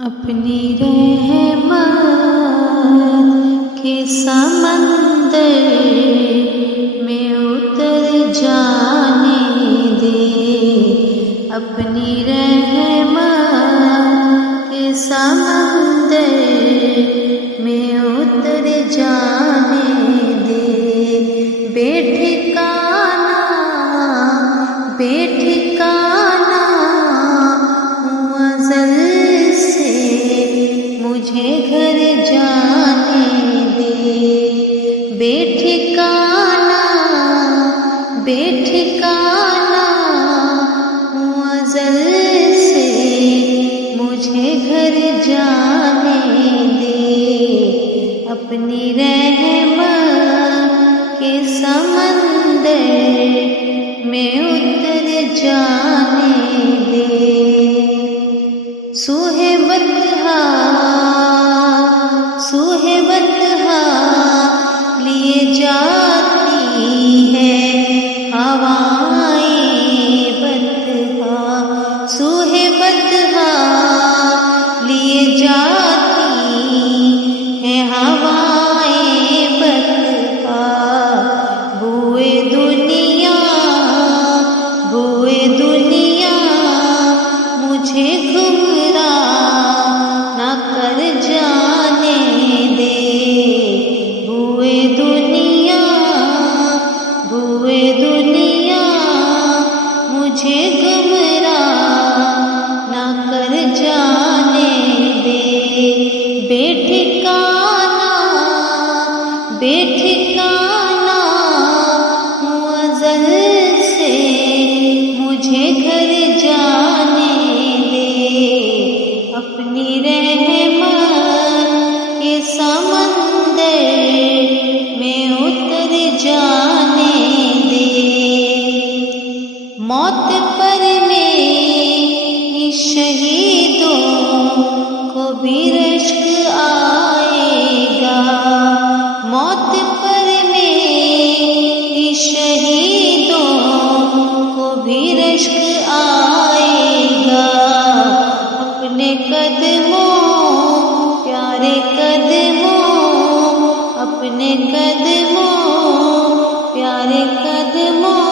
अपनी रहमत के समंदर में उतर जाने दे। अपनी रहमत के समंदर में उतर जाने दे। बेठिकाना बेठिकाना हूँ अज़ल से, मुझे घर जाने दे। बेठिकाना बेठिकाना हूँ अज़ल से, मुझे घर जाने दे। अपनी रहमत के समंदर में उतर जाने दे। सूहे बतहा लिए जाती है हवाएं बतहा। सूहे बतहा लिए जाती है हवाएं बतहा। बुए दुनिया मुझे गुमराह न कर जाने दे। बुए दुनिया मुझे गुमराह न कर जाने दे। बेठिकाना बेठिकाना हूँ अज़ल से, मुझे घर जाने दे। अपनी रहमत के समंदर में उतर जाने दे। मौत पर मेरी शहीदों को भी रश्क आएगा। मौत पर मेरी शहीदों को भी रश्क आएगा। अपने कदमों प्यारे कदमों, अपने कदमों प्यारे कदमों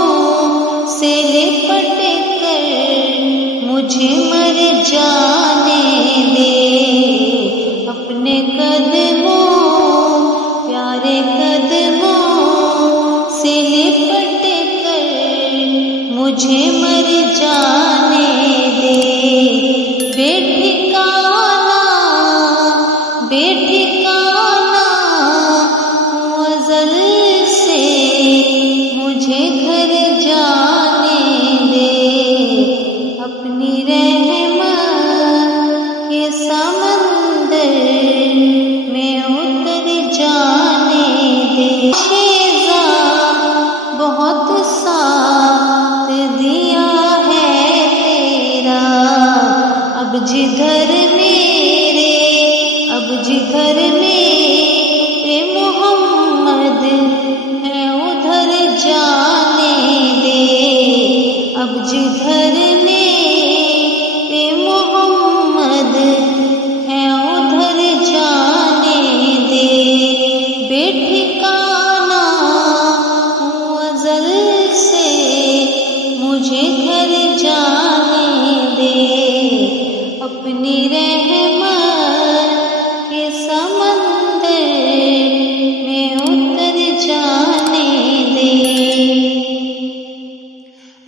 से लिपट कर मुझे मर जाने दे। अपने कदमों प्यारे कदमों से लिपट कर मुझे मर जाने दे। बेठिकाना बेठिकाना हूँ अज़ल से, मुझे घर जाने दे। अपनी रहमत के समंदर में उतर जाने दे। शेज़ा बहुत साथ दिया है तेरा, अब जिधर मेरे मोहम्मद है उधर जाने दे। अब जिधर मेरे मोहम्मद है उधर जाने दे। बेठिकाना हूँ अज़ल से, मुझे घर जाने दे। अपनी रहमत के समंदर में उतर जाने दे।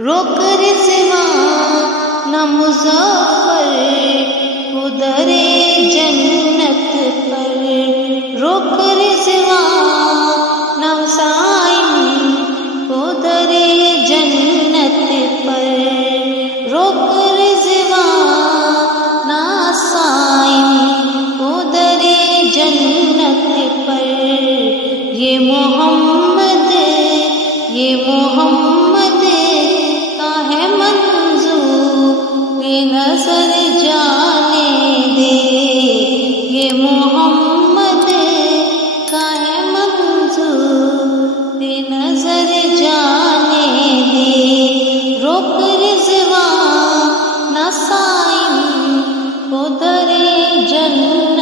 रोक रिज़वा न मुज़फ़्फ़र को दरे जन्नत पर। रोक रिज़वा न हुसैन को दरे जन्नत पर। रोक रिज़वा न हुसैन को दरे जन्नत पर। ये मोहम्मद का है मंज़ूर, ये जन्नत